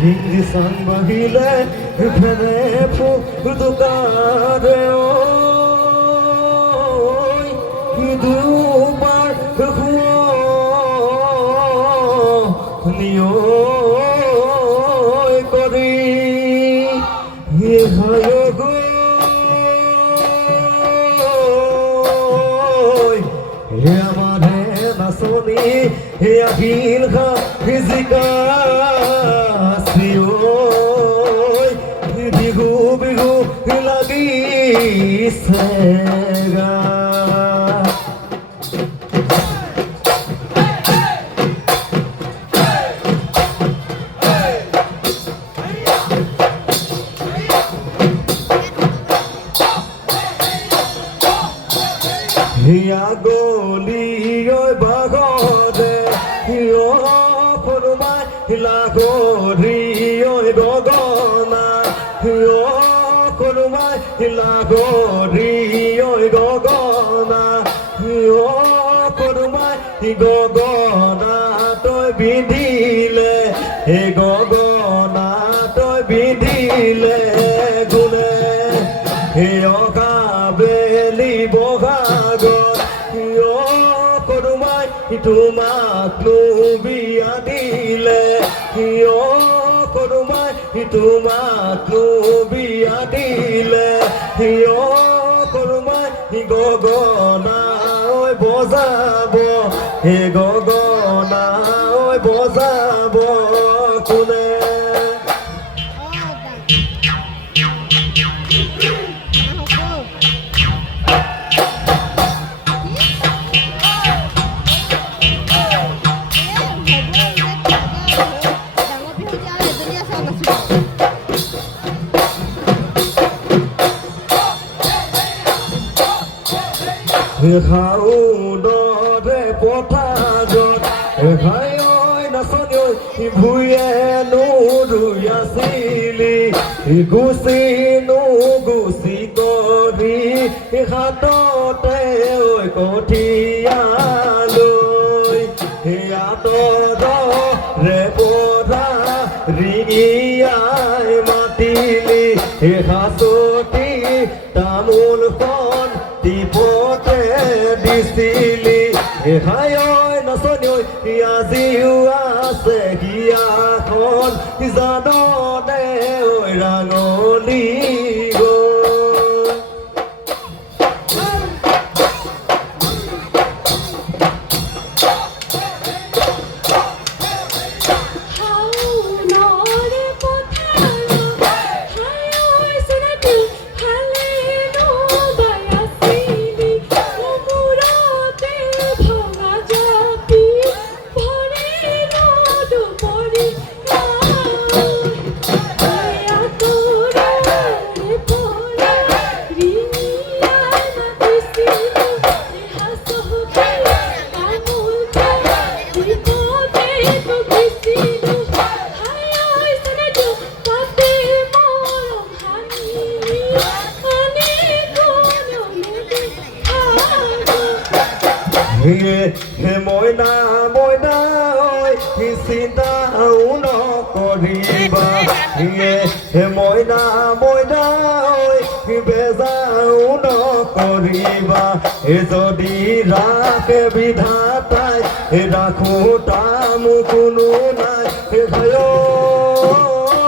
হিন্দি সাং বাহিলে ফেরে ফুদুকারে ওই দুবার নিয় করি হয় গো হে আমারে নাচনি হে আহিল খা ফিজিকা বিহু বিহু লাগিছে গা হিয়া গলি ওই বাগরে হিও করুমাই লাগরি ওই গগনা হিও করুমাই লাগরি ওই গগনা হিও করুমাই গগনা তই বিধিলে হে গগনা তই বিধিলে গুণে হে অকাবেলি বহাগত করুমাই তোমাক বিয়া দিলে করুমাই তোমাক বিয়া দিলে করুমাই গগনা ঐ বজাব হে গগনা ঐ বজাব কোনে খাও দৰে পথাৰত খাই ঐ নাচনি ঐ ভূঞে নুৰুই আছিলি গুচি নুগুচি কৰি হাততে ঐ কঠীয়া লৈ আঁতৰে পৰা ৰিঙিয়াই মাতিলি হাচতি তামোলখন টিপতে দিছিলি হাই ঐ নাচনি ঐ আজিও আছে গিয়াখন জাননে ঐ ৰাঙলী হে মইনা মইনা ঐ চিন্তাও নকৰিবা হে মইনা মইনা ঐ বেজাও নকৰিবা যদি ৰাখে বিধাতাই ৰাখো তাম কোনো নাই হয়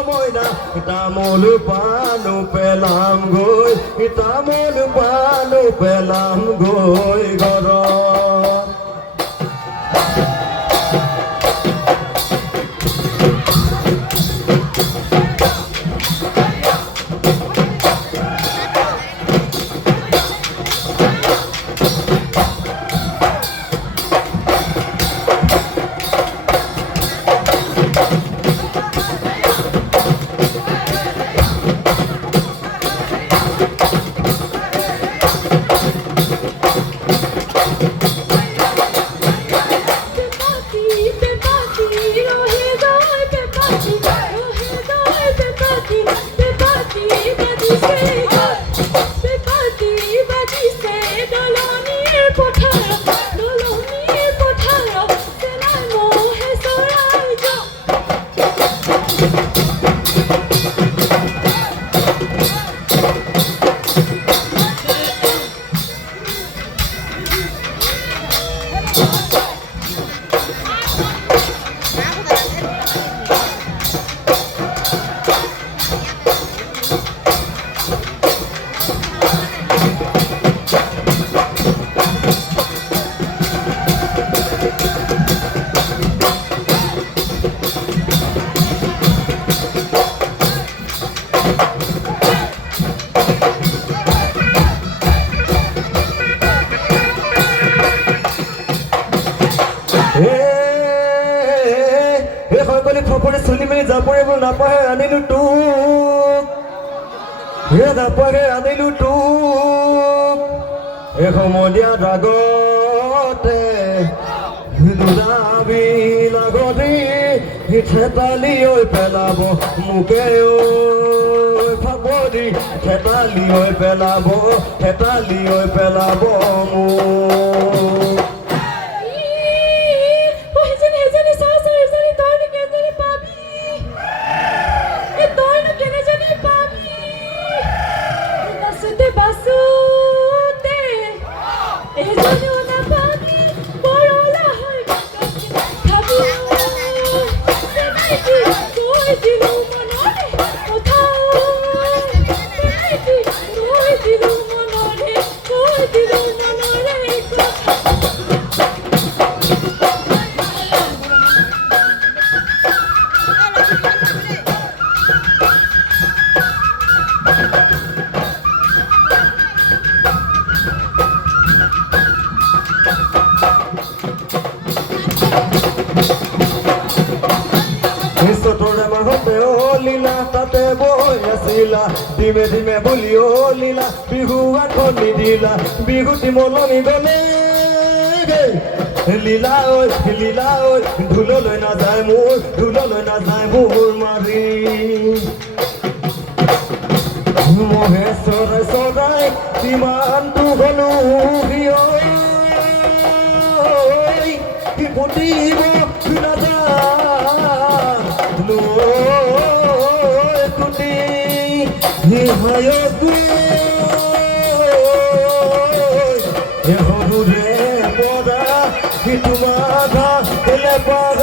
মইনা তামোল পানো পেলাম গৈ তামোল পানো পেলাম গৈ ঘৰত পৰে চলি মেলি যাব পৰে নাপাহে আনিলো তোক হে নাপাহে আনিলো তোক এই সমনীয়া আগতে নুৰাবি লাগতি থেতালি ঐ পেলাব মোকে ঐ ফাপদি থেতালি ঐ পেলাব মোক লীলা তাতে বৈ আছিলা দিমে দিমে বুলি লীলা বিহু এখন নিদিলা বিহুতি মলনি গলে লীলা ঐ ঢোললৈ নাযায় মোৰ মাৰি মহে চৰাই কিমানটো গলো কি পুতিব তোমাৰ